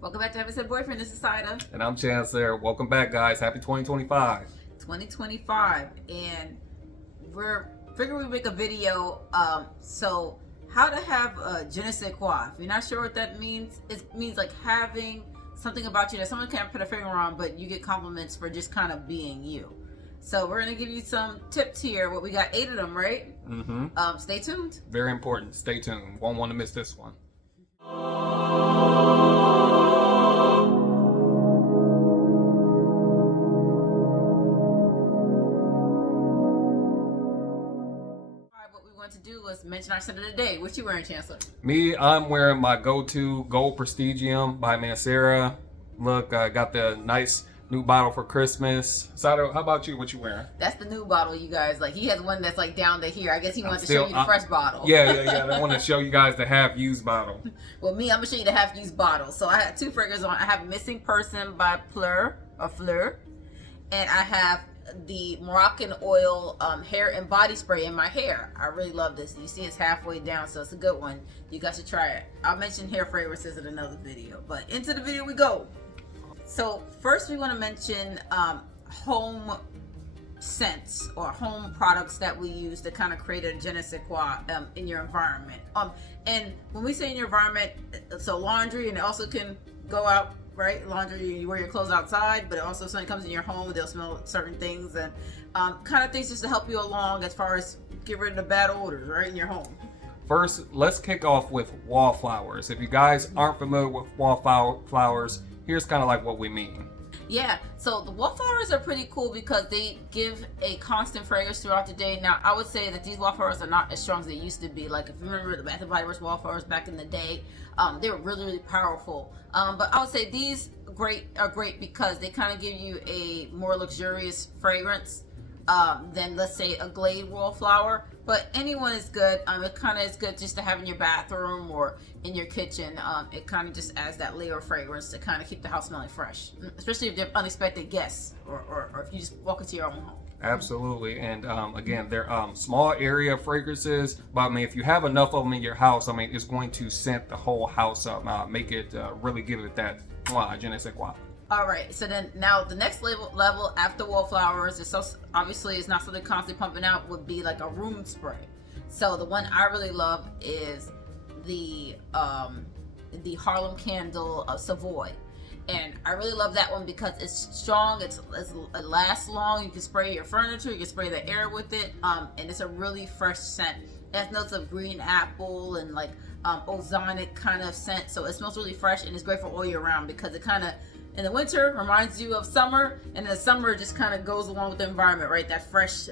Welcome back to Heaven Said Boyfriend. This is Saida. And I'm Chancellor. Welcome back, guys. Happy 2025. 2025. And we're figuring we make a video. So how to have a je ne sais quoi. If you're not sure what that means, it means like having something about you that someone can't put a finger on, but you get compliments for just kind of being you. So we're going to give you some tips here. We got 8 of them, right? Mm-hmm. Stay tuned. Very important. Stay tuned. Won't want to miss this one. What we want to do was mention our scent of the day. What you wearing, Chancellor? Me, I'm wearing my go-to Gold Prestigium by Mancera. Look, I got the nice new bottle for Christmas. Sato, how about you? What you wearing? That's the new bottle, you guys. Like, he has one that's like down to here. I guess he wanted to show you the fresh bottle. Yeah. I want to show you guys the half-used bottle. Well, me, I'm gonna show you the half-used bottle. So I have 2 fragrances on. I have Missing Person by Fleur, and I have the Moroccan oil hair and body spray in my hair. I really love this. You see, it's halfway down, so it's a good one. You guys should try it. I'll mention hair fragrances in another video, but into the video we go. So first we want to mention home scents or home products that we use to kind of create a je ne sais quoi in your environment. And when we say in your environment, so laundry, and it also can go out, right? Laundry, you wear your clothes outside, but it also, when it comes in your home, they'll smell certain things and kind of things just to help you along as far as get rid of the bad odors, right, in your home. First, let's kick off with wallflowers. If you guys aren't familiar with wallflowers, here's kind of like what we mean. Yeah, so the wallflowers are pretty cool because they give a constant fragrance throughout the day. Now, I would say that these wallflowers are not as strong as they used to be. Like, if you remember the Bath & Body Works wallflowers back in the day, they were really, really powerful. But I would say these are great because they kind of give you a more luxurious fragrance than, let's say, a Glade wallflower. But anyone is good. It kind of is good just to have in your bathroom or in your kitchen. It kind of just adds that layer of fragrance to kind of keep the house smelling fresh, especially if you have unexpected guests or if you just walk into your own home. Absolutely. And again, they're small area fragrances, but I mean, if you have enough of them in your house, I mean, it's going to scent the whole house up, make it really give it that je ne sais quoi. All right, so then now the next level after wallflowers is obviously it's not something constantly pumping out, would be like a room spray. So the one I really love is the Harlem Candle of Savoy, and I really love that one because it's strong. It lasts long. You can spray your furniture, you can spray the air with it, and it's a really fresh scent. It has notes of green apple and like ozonic kind of scent, so it smells really fresh and it's great for all year round because it kind of in the winter reminds you of summer, and the summer just kind of goes along with the environment, right? That fresh,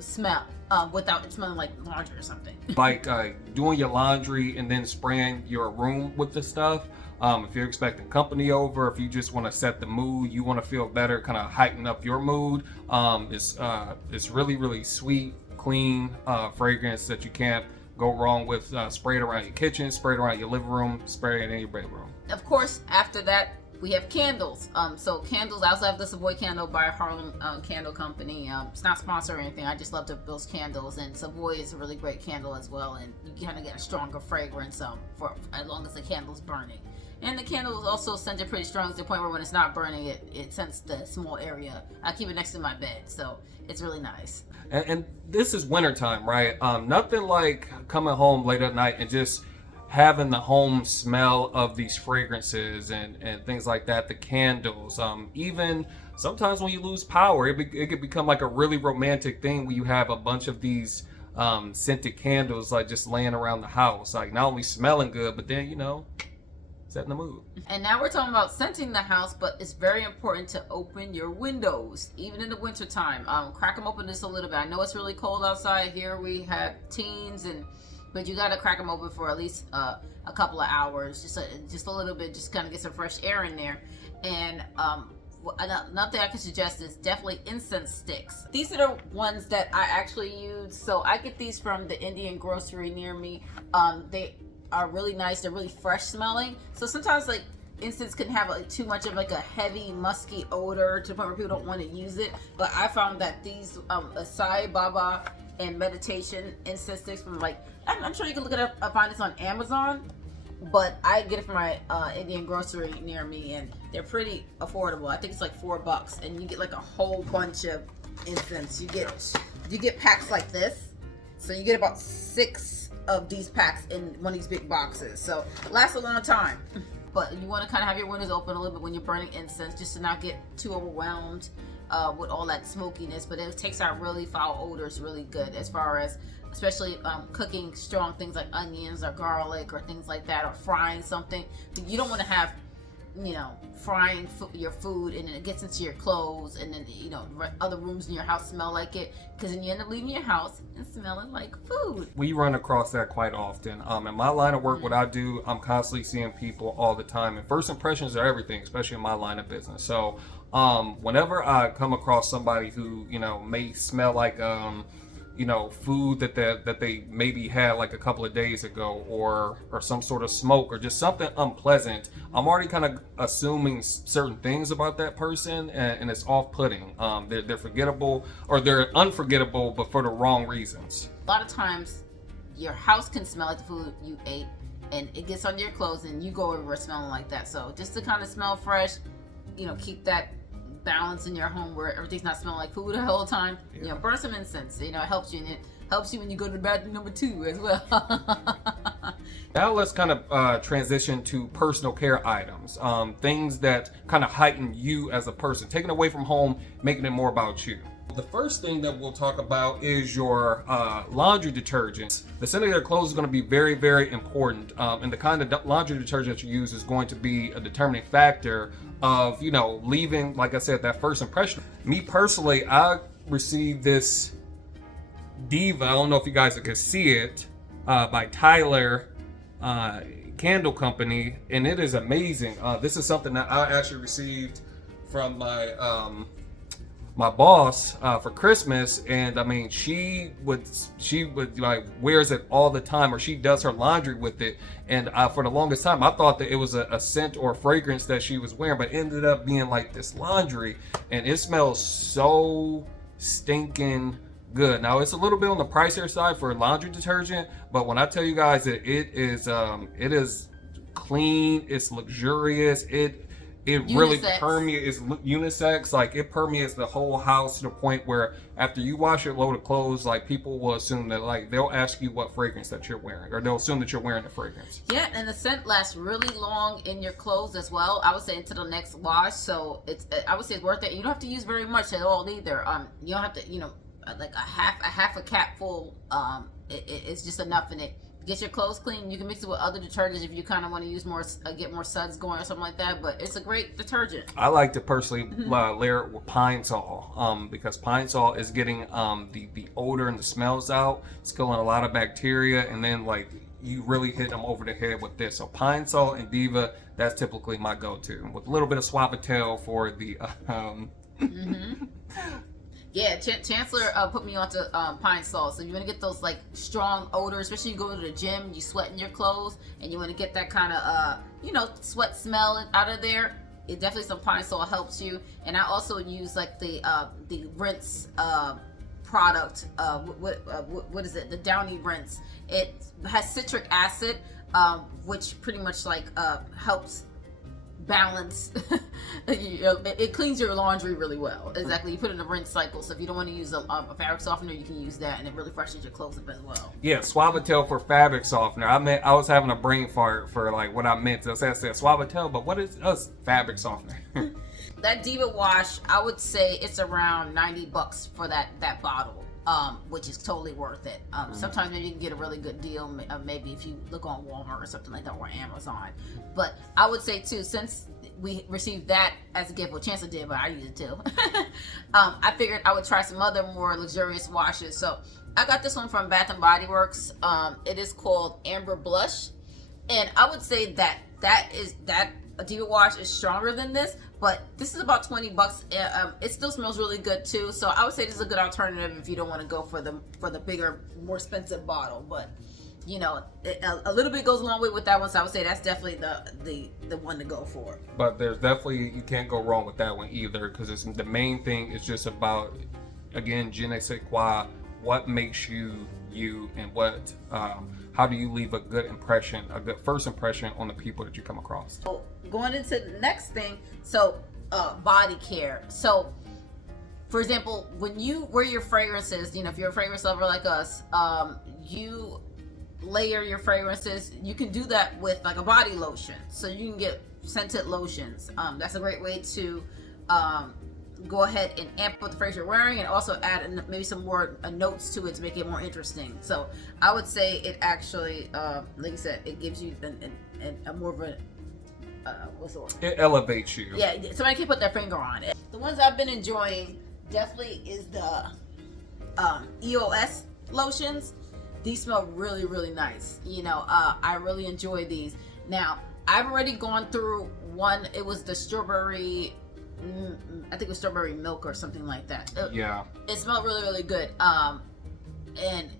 smell without it smelling like laundry or something. Like doing your laundry and then spraying your room with the stuff. If you're expecting company over, if you just want to set the mood, you want to feel better, kind of heighten up your mood. It's really, really sweet, clean fragrance that you can't go wrong with. Spray it around your kitchen, spray it around your living room, spray it in your bedroom. Of course, after that, we have candles. So candles, I also have the Savoy candle by Harlem Candle Company. It's not sponsored or anything. I just love those candles, and Savoy is a really great candle as well. And you kind of get a stronger fragrance for as long as the candle's burning. And the candle is also scented pretty strong to the point where when it's not burning, it scents the small area. I keep it next to my bed, so it's really nice. And this is wintertime, right? Nothing like coming home late at night and just having the home smell of these fragrances and things like that, the candles. Even sometimes when you lose power, it could become like a really romantic thing when you have a bunch of these scented candles like just laying around the house, like not only smelling good, but then, setting the mood. And now we're talking about scenting the house, but it's very important to open your windows, even in the winter time. Crack them open just a little bit. I know it's really cold outside. Here we have teens, but you got to crack them open for at least a couple of hours, just a little bit, just kind of get some fresh air in there. And another thing I can suggest is definitely incense sticks. These are the ones that I actually use. So I get these from the Indian grocery near me. They are really nice. They're really fresh smelling. So sometimes like incense can have like too much of like a heavy musky odor to the point where people don't want to use it. But I found that these Sai Baba and meditation incense sticks from like, I'm sure you can look it up, find this on Amazon. but I get it from my Indian grocery near me, and they're pretty affordable. I think it's like $4, and you get like a whole bunch of incense. You get packs like this, so you get about 6 of these packs in one of these big boxes. So it lasts a long time. But you want to kind of have your windows open a little bit when you're burning incense, just to not get too overwhelmed with all that smokiness. But it takes out really foul odors really good, as far as especially cooking strong things like onions or garlic or things like that, or frying something. You don't want to have, frying your food and then it gets into your clothes, and then other rooms in your house smell like it, because then you end up leaving your house and smelling like food. We run across that quite often. In my line of work, what I do, I'm constantly seeing people all the time, and first impressions are everything, especially in my line of business. So whenever I come across somebody who may smell like food that they maybe had like a couple of days ago, or some sort of smoke, or just something unpleasant, I'm already kind of assuming certain things about that person, and it's off-putting. They're forgettable, or they're unforgettable, but for the wrong reasons. A lot of times your house can smell like the food you ate, and it gets under your clothes, and you go everywhere smelling like that. So just to kind of smell fresh, keep that balance in your home where everything's not smelling like food the whole time. Burn some incense. It helps you, and it helps you when you go to the bathroom number 2 as well. Now let's kind of transition to personal care items, things that kind of heighten you as a person, taking away from home, making it more about you. The first thing that we'll talk about is your laundry detergent. The scent of your clothes is going to be very, very important, and the kind of laundry detergent you use is going to be a determining factor of leaving, like I said, that first impression. Me personally, I received this Diva, I don't know if you guys can see it, by Tyler Candle Company, and it is amazing. This is something that I actually received from my boss for Christmas, and I mean, she would like wears it all the time, or she does her laundry with it. And for the longest time, I thought that it was a scent or fragrance that she was wearing, but it ended up being like this laundry, and it smells so stinking good. Now it's a little bit on the pricier side for laundry detergent, but when I tell you guys that it is clean, it's luxurious, it really permeates, unisex, like it permeates the whole house to the point where after you wash your load of clothes, like people will assume that, like they'll ask you what fragrance that you're wearing, or they'll assume that you're wearing the fragrance. Yeah, and the scent lasts really long in your clothes as well. I would say until the next wash, so I would say it's worth it. You don't have to use very much at all either. You don't have to, like a half a cap full. It's just enough in it. Get your clothes clean. You can mix it with other detergents if you kind of want to use more, get more suds going or something like that. But it's a great detergent. I like to personally layer it with Pine Sol, because Pine Sol is getting the odor and the smells out. It's killing a lot of bacteria, and then like you really hit them over the head with this. So Pine Sol and Diva, that's typically my go-to, with a little bit of Suavitel for the. Yeah, Chancellor put me onto Pine Sol. So you want to get those like strong odors, especially you go to the gym, you sweat in your clothes, and you want to get that kind of sweat smell out of there. It definitely, some Pine Sol helps you. And I also use like the rinse product. What is it? The Downy rinse. It has citric acid, which pretty much like helps balance. It cleans your laundry really well. Exactly. You put it in a rinse cycle, so if you don't want to use a fabric softener, you can use that, and it really freshens your clothes up as well. Yeah, Suavitel for fabric softener. I was having a brain fart for like what I meant. So I said Suavitel, but what is fabric softener? That Diva wash, I would say it's around $90 for that bottle. Which is totally worth it. Sometimes maybe you can get a really good deal, maybe if you look on Walmart or something like that, or Amazon. But I would say too, since we received that as a gift, well, Chancellor did, but I use it too. I figured I would try some other more luxurious washes. So I got this one from Bath and Body Works. It is called Amber Blush, and I would say that a Diva wash is stronger than this, but this is about $20. It still smells really good too, so I would say this is a good alternative if you don't want to go for the bigger, more expensive bottle. But a little bit goes a long way with that one, so I would say that's definitely the one to go for. But there's definitely, you can't go wrong with that one either, because the main thing is just about, again, je ne sais quoi, what makes you you, and what how do you leave a good impression, a good first impression on the people that you come across? So going into the next thing, so body care. So for example, when you wear your fragrances, you know, if you're a fragrance lover like us, you layer your fragrances. You can do that with like a body lotion. So you can get scented lotions. That's a great way to go ahead and amp up the fragrance you're wearing, and also add maybe some more notes to it to make it more interesting. So I would say it actually, like you said, it gives you a more of a what's the word? It elevates you. Yeah, somebody can put their finger on it. The ones I've been enjoying definitely is the EOS lotions. These smell really, really nice. You know, I really enjoy these. Now, I've already gone through one. It was the strawberry, I think it was strawberry milk or something like that. Yeah. It smelled really, really good. And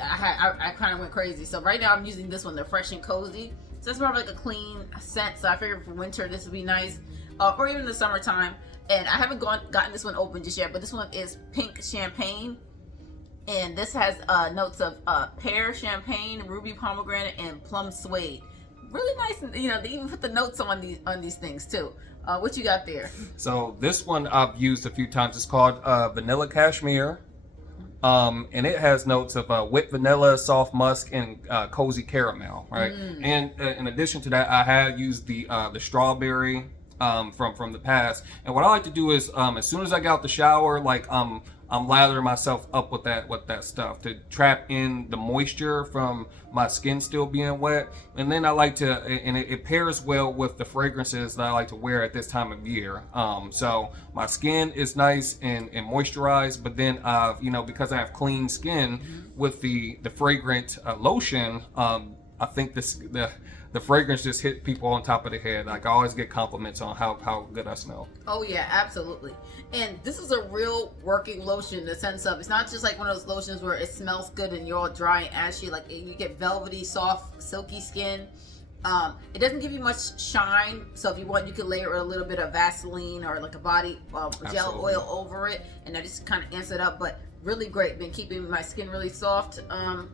I kind of went crazy. So right now I'm using this one, the Fresh and Cozy. So it's more of like a clean scent. So I figured for winter this would be nice, or even the summertime. And I haven't gotten this one open just yet, but this one is pink champagne. And this has notes of pear, champagne, ruby pomegranate, and plum suede. Really nice, you know. They even put the notes on these things too. What you got there? So this one I've used a few times. It's called Vanilla Cashmere, and it has notes of whipped vanilla, soft musk, and cozy caramel. Right. And in addition to that, I have used the strawberry from the past. And what I like to do is as soon as I get out the shower, like I'm lathering myself up with that stuff to trap in the moisture from my skin still being wet. And then I like to, and it pairs well with the fragrances that I like to wear at this time of year. So my skin is nice and moisturized, but then you know, because I have clean skin with the fragrant lotion, I think the fragrance just hit people on top of the head. Like I always get compliments on how good I smell. Oh yeah, absolutely. And this is a real working lotion in the sense of it's not just like one of those lotions where it smells good and you're all dry and ashy. Like you get velvety, soft, silky skin. It doesn't give you much shine, so if you want, you could layer a little bit of Vaseline or like a body gel oil over it, and that just kind of amps it up. But really great. Been keeping my skin really soft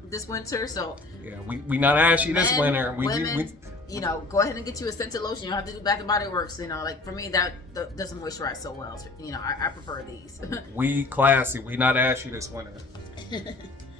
this winter. So yeah, we not ashy this winter. Women, you know, go ahead and get you a scented lotion. You don't have to do Bath and Body Works. You know, like for me, that doesn't moisturize so well. So, you know, I prefer these. We classy. We not ashy this winter.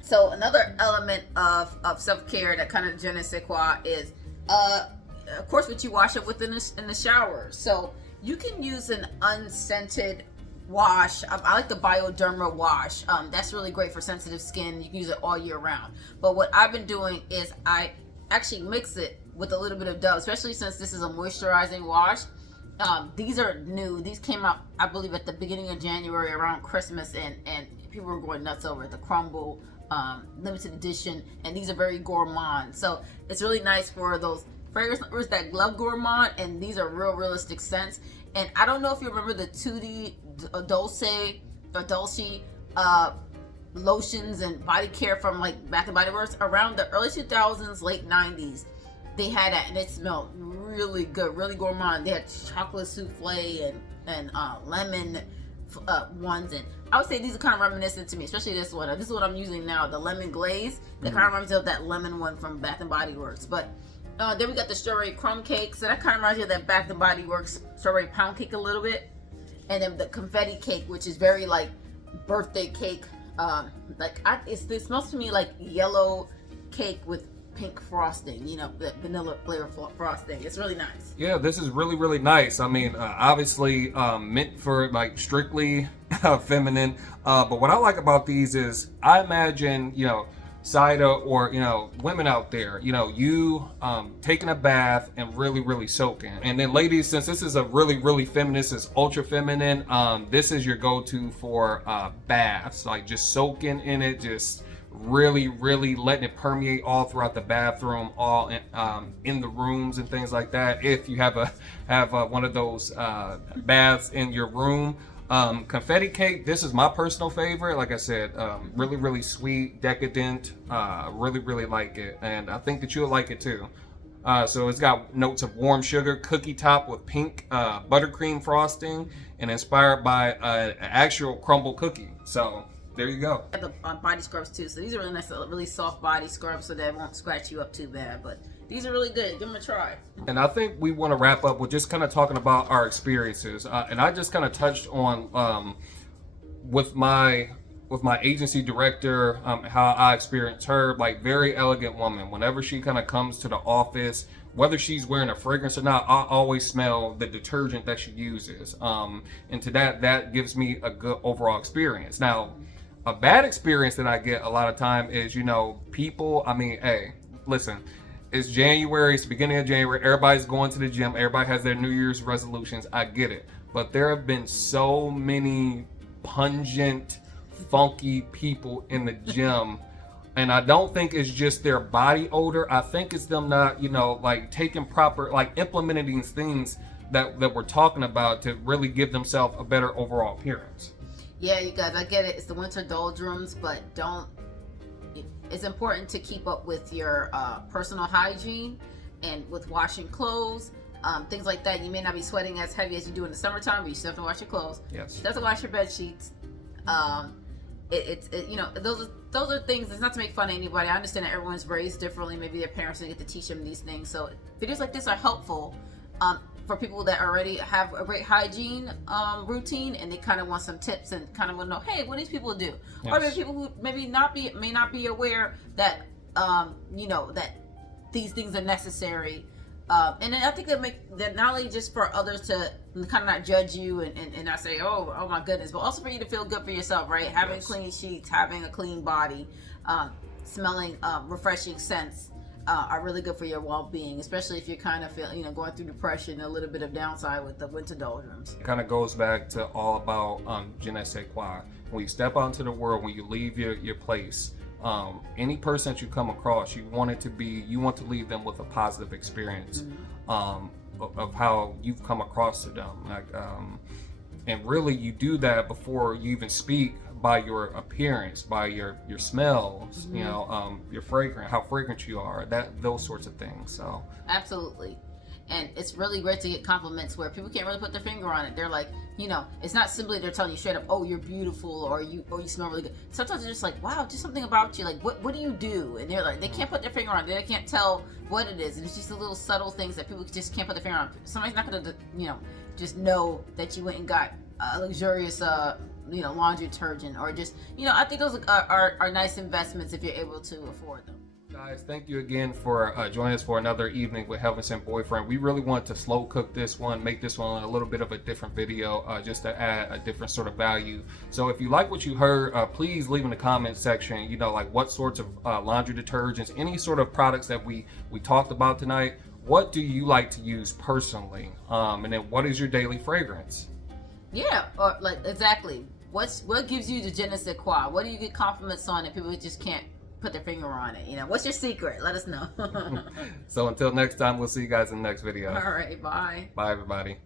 So another element of self-care that kind of je ne sais quoi is, of course, what you wash up with in the shower. So you can use an unscented wash. I like the Bioderma wash. That's really great for sensitive skin. You can use it all year round. But what I've been doing is I actually mix it with a little bit of Dove, especially since this is a moisturizing wash. These are new. These came out, I believe, at the beginning of January around Christmas, and people were going nuts over it. The Crumble limited edition, and these are very gourmand. So it's really nice for those fragrance lovers that love gourmand, and these are realistic scents. And I don't know if you remember the Tutti Dolce lotions and body care from like Bath and Body Works around the early 2000s, late 90s. They had that, and it smelled really good, really gourmand. They had chocolate souffle and lemon ones, and I would say these are kind of reminiscent to me, especially this one. This is what I'm using now, the lemon glaze. That kind of reminds me of that lemon one from Bath and Body Works. But then we got the strawberry crumb cake, so that kind of reminds me of that Bath and Body Works strawberry pound cake a little bit. And then the confetti cake, which is very like birthday cake. It smells to me like yellow cake with pink frosting, you know, the vanilla flavor frosting. It's really nice. Yeah, this is really, really nice. I mean, obviously meant for like strictly feminine. But what I like about these is I imagine, you know, Saida or, you know, women out there, you know, you taking a bath and really, really soaking. And then ladies, since this is a really, really feminine, this is ultra feminine, this is your go-to for baths, like just soaking in it, just really, really letting it permeate all throughout the bathroom, all in the rooms and things like that. If you have one of those baths in your room. Confetti cake, this is my personal favorite. Like I said, really, really sweet, decadent. Really, really like it, and I think that you'll like it too. So it's got notes of warm sugar, cookie top with pink buttercream frosting, and inspired by an actual crumble cookie. So There you go. I have the body scrubs too, so these are really nice, really soft body scrubs, so that won't scratch you up too bad. But these are really good. Give them a try. And I think we want to wrap up with just kind of talking about our experiences. And I just kind of touched on with my agency director, how I experienced her, like very elegant woman. Whenever she kind of comes to the office, whether she's wearing a fragrance or not, I always smell the detergent that she uses. And to that gives me a good overall experience. Now, a bad experience that I get a lot of time is, people, I mean, hey, listen, it's January, it's the beginning of January, everybody's going to the gym, everybody has their New Year's resolutions, I get it. But there have been so many pungent, funky people in the gym, and I don't think it's just their body odor. I think it's them not, like taking proper, like implementing these things that we're talking about to really give themselves a better overall appearance. Yeah, you guys, I get it. It's the winter doldrums, but it's important to keep up with your personal hygiene and with washing clothes, things like that. You may not be sweating as heavy as you do in the summertime, but you still have to wash your clothes. Yes. You have to wash your bed sheets. Those are things. It's not to make fun of anybody. I understand that everyone's raised differently. Maybe their parents didn't get to teach them these things. So videos like this are helpful for people that already have a great hygiene routine, and they kind of want some tips and kind of want to know, hey, what do these people do? Yes. Or maybe people who may not be aware that that these things are necessary. And then I think that not only just for others to kind of not judge you and not say, oh my goodness, but also for you to feel good for yourself, right? Having clean sheets, having a clean body, smelling refreshing scents are really good for your well-being, especially if you're kind of feeling, going through depression, a little bit of downside with the winter doldrums. It kind of goes back to all about je sais quoi. When you step out into the world, when you leave your place, any person that you come across, you want to leave them with a positive experience of how you've come across to them. And really, you do that before you even speak, by your appearance, by your smells, your fragrance, how fragrant you are, those sorts of things. So absolutely. And it's really great to get compliments where people can't really put their finger on it. They're like, it's not simply they're telling you straight up, oh, you're beautiful, or you smell really good. Sometimes they're just like, wow, just something about you. Like, what do you do? And they're like, they can't put their finger on it. They can't tell what it is. And it's just the little subtle things that people just can't put their finger on. Somebody's not going to, just know that you went and got a luxurious, laundry detergent, or just, I think those are nice investments if you're able to afford them. Guys, thank you again for joining us for another evening with Heaven Sent Boyfriend. We really want to slow cook this one, make this one a little bit of a different video, just to add a different sort of value. So if you like what you heard, please leave in the comment section, like what sorts of laundry detergents, any sort of products that we talked about tonight. What do you like to use personally? And then what is your daily fragrance? Yeah, or exactly. What gives you the je ne sais quoi? What do you get compliments on that people just can't put their finger on it? What's your secret? Let us know. So until next time, we'll see you guys in the next video. All right, bye. Bye, everybody.